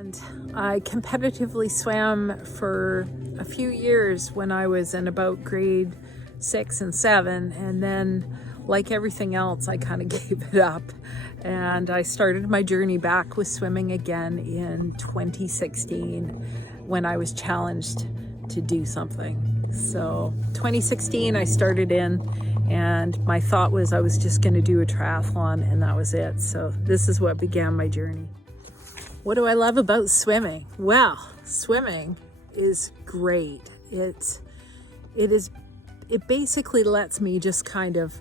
And I competitively swam for a few years when I was in about grade 6 and 7, and then like everything else, I kind of gave it up, and I started my journey back with swimming again in 2016 when I was challenged to do something. So 2016 I started in, and my thought was I was just going to do a triathlon, and that was it. So this is what began my journey. What do I love about swimming? Well, swimming is great. It basically lets me just kind of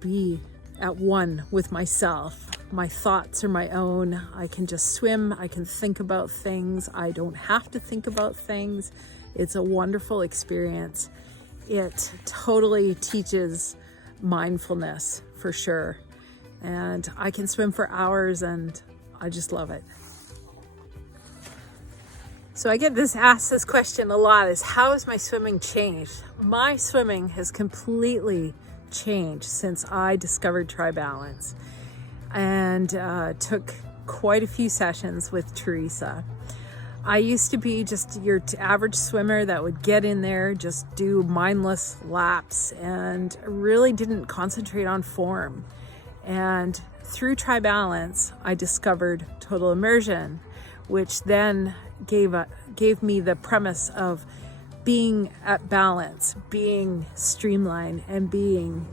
be at one with myself. My thoughts are my own. I can just swim. I can think about things. I don't have to think about things. It's a wonderful experience. It totally teaches mindfulness for sure. And I can swim for hours, and I just love it. So I get asked this question a lot, is how has my swimming changed? My swimming has completely changed since I discovered TriBalance, and took quite a few sessions with Teresa. I used to be just your average swimmer that would get in there, just do mindless laps, and really didn't concentrate on form. And through TriBalance, I discovered total immersion, which then gave me the premise of being at balance, being streamlined, and being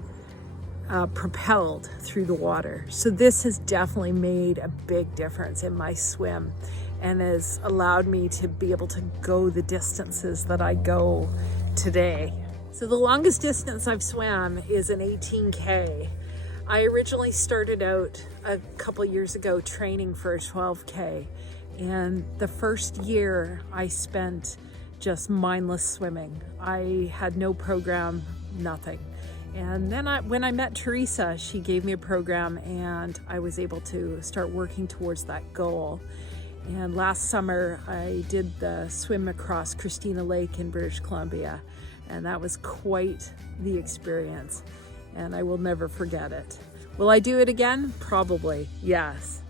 propelled through the water. So this has definitely made a big difference in my swim, and has allowed me to be able to go the distances that I go today. So the longest distance I've swam is an 18K. I originally started out a couple years ago training for a 12K. And the first year I spent just mindless swimming. I had no program, nothing. And then when I met Teresa, she gave me a program, and I was able to start working towards that goal. And last summer I did the swim across Christina Lake in British Columbia, and that was quite the experience, and I will never forget it. Will I do it again? Probably, yes.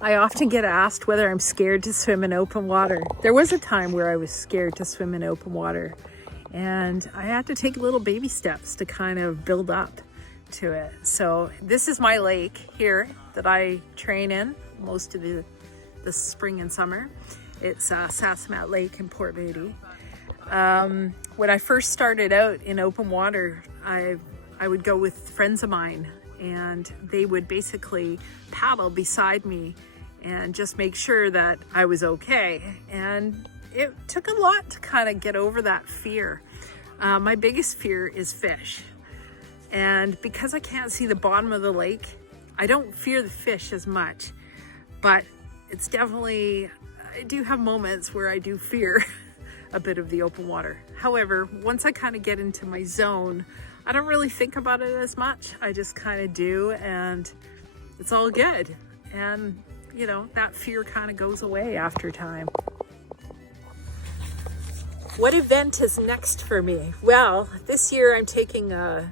I often get asked whether I'm scared to swim in open water. There was a time where I was scared to swim in open water, and I had to take little baby steps to kind of build up to it. So this is my lake here that I train in most of the spring and summer. It's Sassamat Lake in Port Moody. When I first started out in open water, I would go with friends of mine, and they would basically paddle beside me and just make sure that I was okay. And it took a lot to kind of get over that fear. My biggest fear is fish. And because I can't see the bottom of the lake, I don't fear the fish as much, but it's definitely, I do have moments where I do fear a bit of the open water. However, once I kind of get into my zone, I don't really think about it as much. I just kind of do, and it's all good. And you know, that fear kind of goes away after time. What event is next for me? Well, this year I'm taking a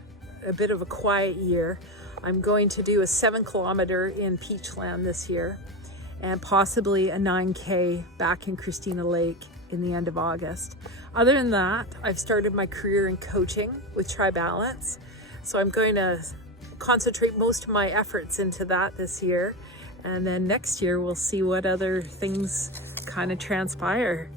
bit of a quiet year. I'm going to do a 7-kilometer in Peachland this year, and possibly a 9K back in Christina Lake in the end of August. Other than that, I've started my career in coaching with TriBalance, so I'm going to concentrate most of my efforts into that this year, and then next year we'll see what other things kind of transpire.